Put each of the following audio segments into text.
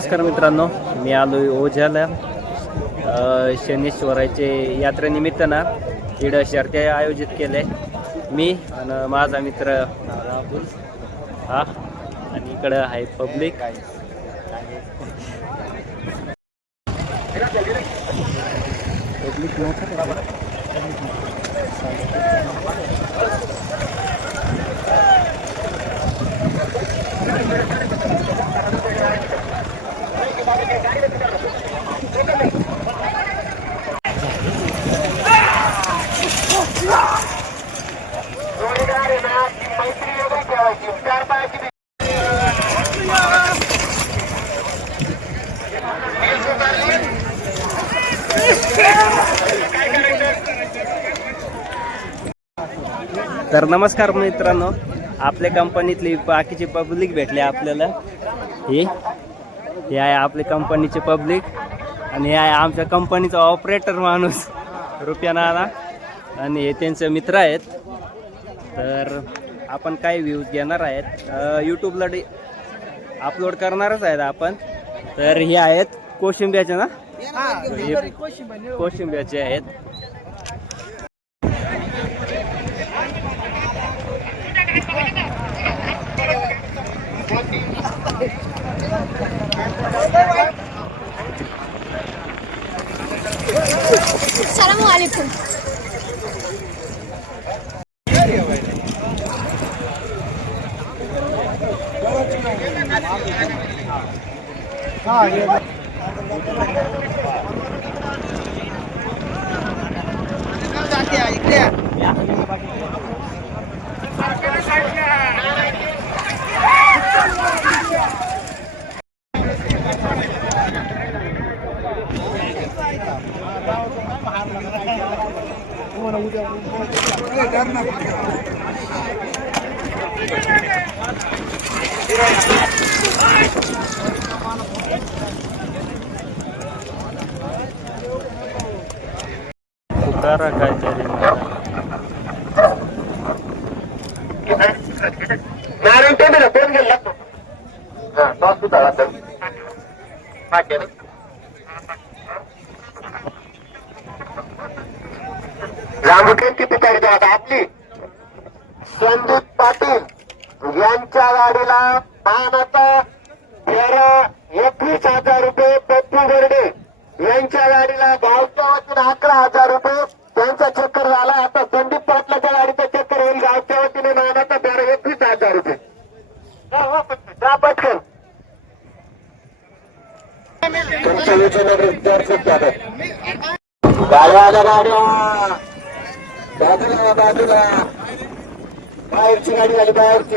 नमस्कार मित्रांनो, मी आलो ओझ्याला शनीश्वराचे यात्रेनिमित्त ना इकडं शर्ती आयोजित केले. मी आणि माझा मित्र राहुल हा, आणि इकडं आहे पब्लिक. तर नमस्कार मित्रांनो, आपल्या कंपनीतली बाकीची पब्लिक भेटली आपल्याला. हे आहे आपल्या कंपनीचे पब्लिक आणि हे आहे आमच्या कंपनीचा ऑपरेटर माणूस रुपया नाना, आणि हे त्यांचे मित्र आहेत. तर आपण काही व्ह्यूज घेणार आहेत, यूट्यूबला अपलोड करणारच आहेत आपण. तर हे आहेत कोशिंब्याचे ना, कोशिंब्याचे आहेत. Assalamualaikum. पुकारा काहीतरी नारायण टेंबेला फोन गेला हा टॉस सुद्धा रामकृष्ण पितारी आता आपली संदीप पाटील यांच्या गाडीला मानाचा फेरा 21,000 रुपये. पप्पू बर्डे यांच्या गाडीला गावच्या वतीने 11,000 रुपये. त्यांचा चक्कर झाला. आता संदीप पाटलाच्या गाडीचा चक्कर होईल. गावच्या वतीने मानाचा फेरा 21,000 रुपये. पटकन गाड्या आल्या, गाड्या बाजूला बाजूला. बाहेरची गाडी आली, बाहेरची.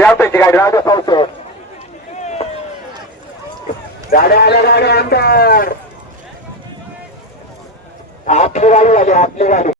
रावताची गाडी राहतो पाऊस. गाड्या आल्या, गाड्या अंदर. आपली गाडी आली, आपली गाडी.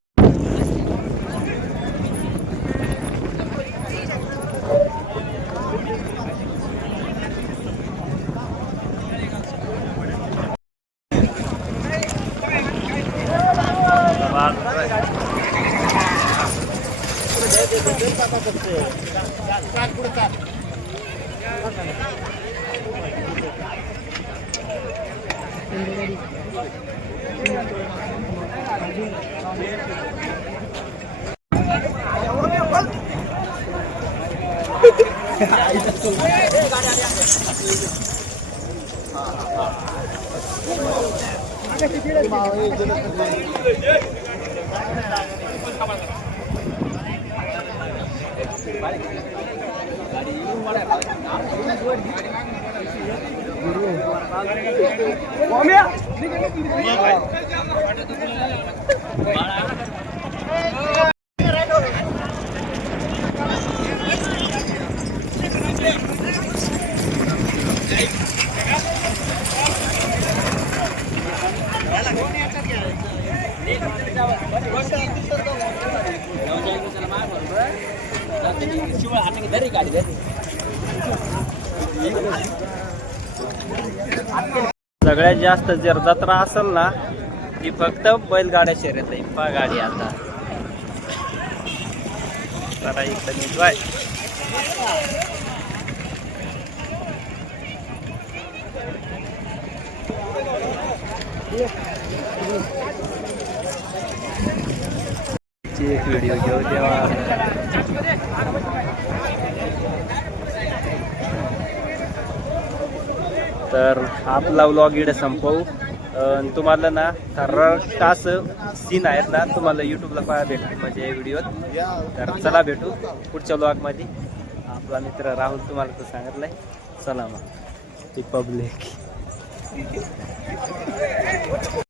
सगळ्यात जास्त जर जत्रा असेल ना ती फक्त बैलगाड्या शर्यत आहे. पा गाडी आता जरा एकदम एन्जॉय. एक व्हिडिओ घेऊ तेव्हा. तर आपला व्लॉग इकडे संपवू. तुम्हाला ना ठराविक असं सीन आहेत ना तुम्हाला यूट्यूबला पाहायला भेटतील म्हणजे व्हिडिओत. तर चला भेटू पुढच्या व्लॉगमध्ये. आपला मित्र राहुल तुम्हाला तर सांगितलंय. चला मग ती पब्लिक